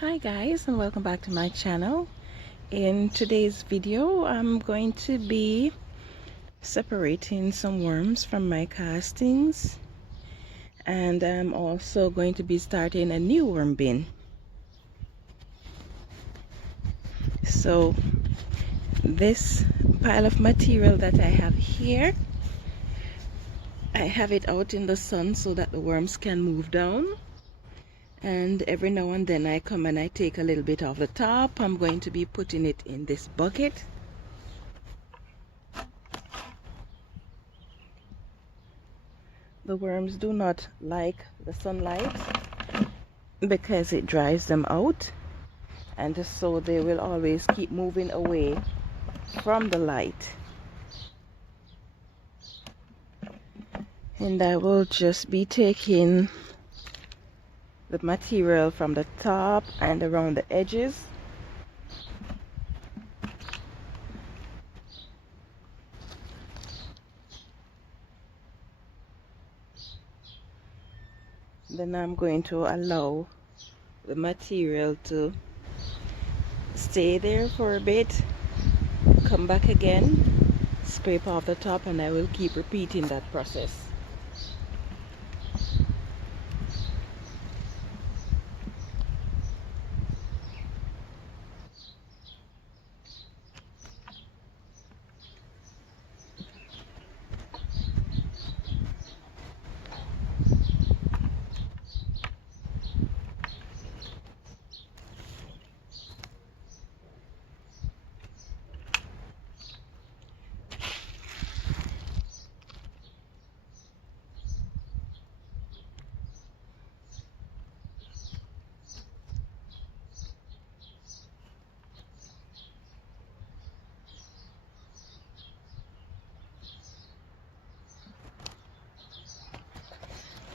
Hi guys, and welcome back to my channel. In today's video I'm going to be separating some worms from my castings, and I'm also going to be starting a new worm bin. So this pile of material that I have here, I have it out in the sun so that the worms can move down. And every now and then I come and I take a little bit off the top. I'm going to be putting it in this bucket. The worms do not like the sunlight because it dries them out, and so they will always keep moving away from the light. And I will just be taking the material from the top and around the edges. Then I'm going to allow the material to stay there for a bit, come back again, scrape off the top, and I will keep repeating that process.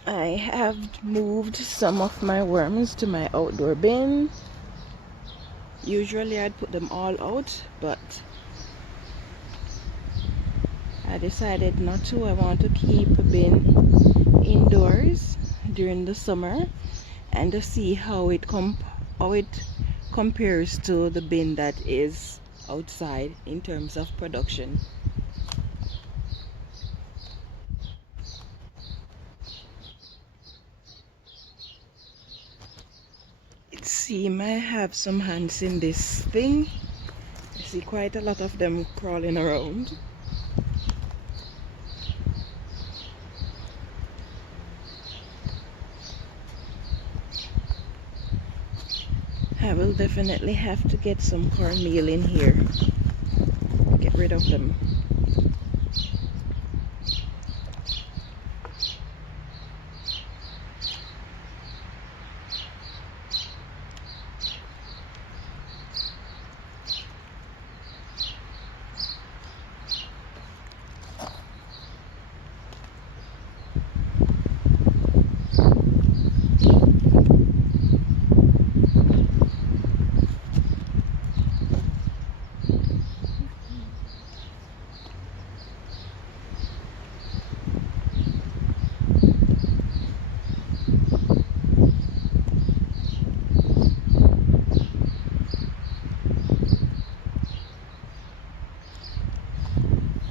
I have moved some of my worms to my outdoor bin. Usually I'd put them all out, but I decided not to. I want to keep the bin indoors during the summer and to see how it compares to the bin that is outside in terms of production. It seems I have some hands in this thing. I see quite a lot of them crawling around. I will definitely have to get some cornmeal in here, get rid of them.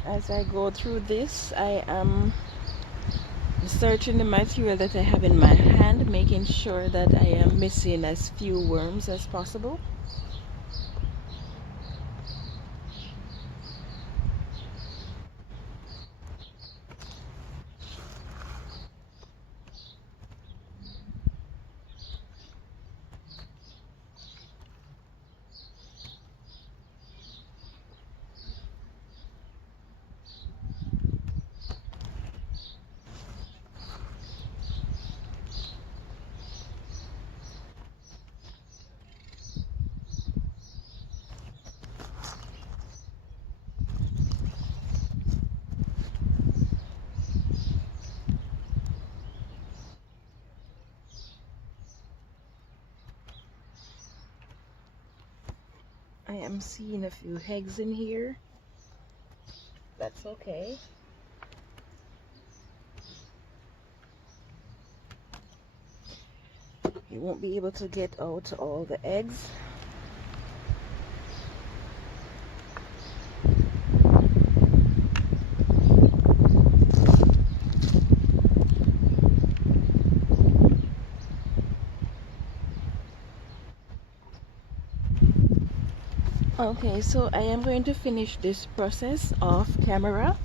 As I go through this, I am searching the material that I have in my hand, making sure that I am missing as few worms as possible. I am seeing a few eggs in here. That's okay. You won't be able to get out all the eggs. Okay, so I am going to finish this process off camera.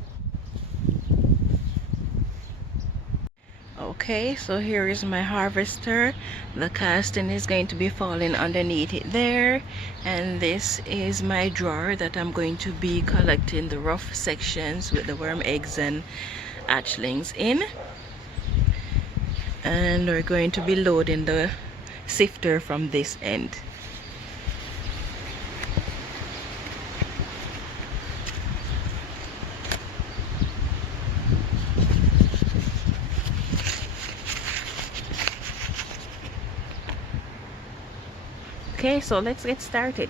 Okay, so here is my harvester. The casting is going to be falling underneath it there, and this is my drawer that I'm going to be collecting the rough sections with the worm eggs and hatchlings in, and we're going to be loading the sifter from this end. Okay, so let's get started.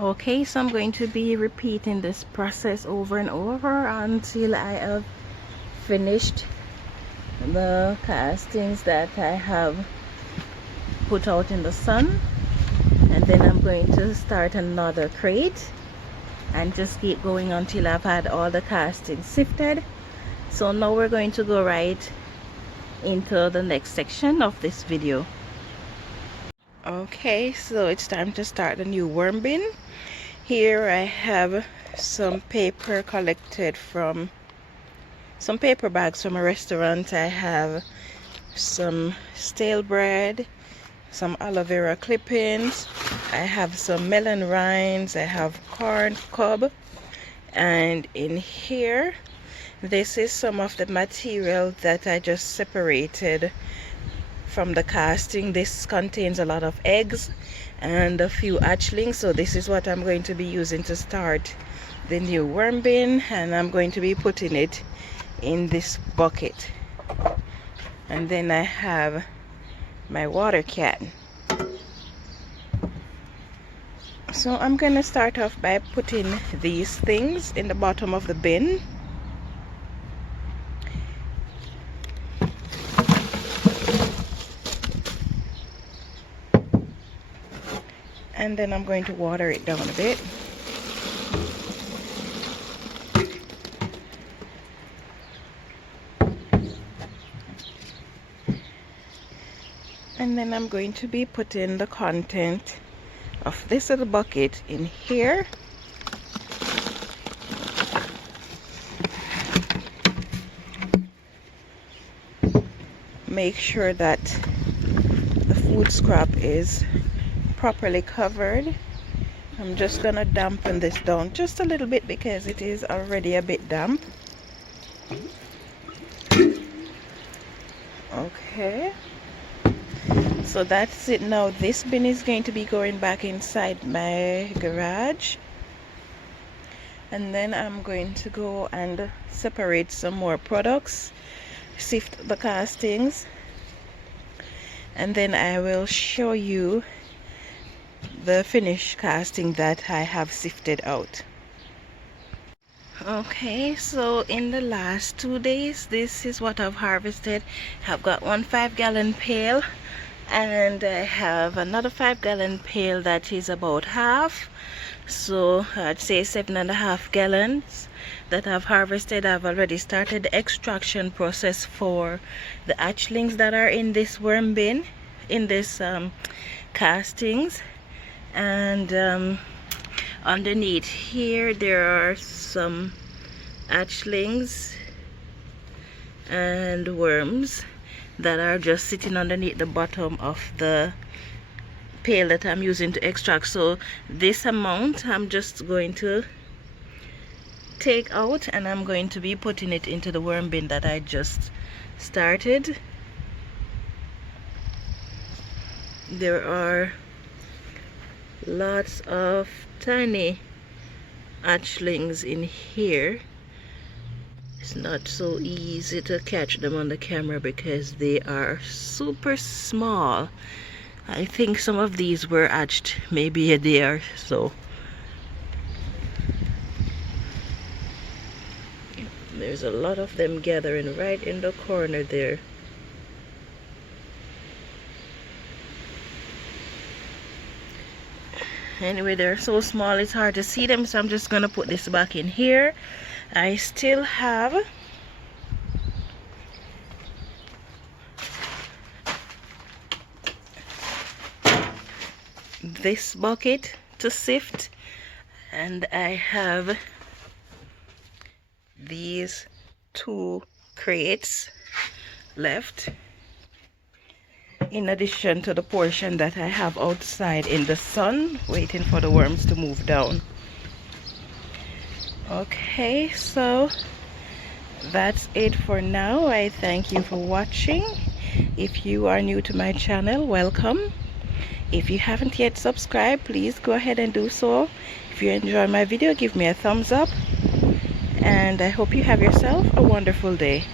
Okay, so I'm going to be repeating this process over and over until I have finished the castings that I have put out in the sun, and then I'm going to start another crate and just keep going until I've had all the castings sifted. So now we're going to go right into the next section of this video. Okay, so it's time to start the new worm bin. Here I have some paper collected from some paper bags from a restaurant. I have some stale bread, some aloe vera clippings, I have some melon rinds, I have corn cob, and in here this is some of the material that I just separated from the casting. This contains a lot of eggs and a few hatchlings, so this is what I'm going to be using to start the new worm bin, and I'm going to be putting it in this bucket. And then I have my water can. So I'm going to start off by putting these things in the bottom of the bin. And then I'm going to water it down a bit. And then I'm going to be putting the content of this little bucket in here. Make sure that the wood scrap is properly covered, I'm just gonna dampen this down just a little bit because it is already a bit damp. Okay, so that's it. Now this bin is going to be going back inside my garage, and then I'm going to go and separate some more products, sift the castings, and then I will show you the finished casting that I have sifted out. Okay, so in the last 2 days, this is what I've harvested. I've got one 5-gallon pail, and I have another 5-gallon pail that is about half, so I'd say 7.5 gallons that I've harvested. I've already started the extraction process for the hatchlings that are in this worm bin, in this castings, and underneath here there are some hatchlings and worms that are just sitting underneath the bottom of the pail that I'm using to extract. So this amount I'm just going to take out, and I'm going to be putting it into the worm bin that I just started. There are lots of tiny hatchlings in here. It's not so easy to catch them on the camera because they are super small. I think some of these were hatched maybe a day or so. There's a lot of them gathering right in the corner there. Anyway, they're so small it's hard to see them, so I'm just gonna put this back in here. I still have this bucket to sift, and I have these 2 crates left, in addition to the portion that I have outside in the sun waiting for the worms to move down. Okay, so that's it for now. I thank you for watching. If you are new to my channel, welcome. If you haven't yet subscribed, please go ahead and do so. If you enjoy my video, give me a thumbs up, and I hope you have yourself a wonderful day.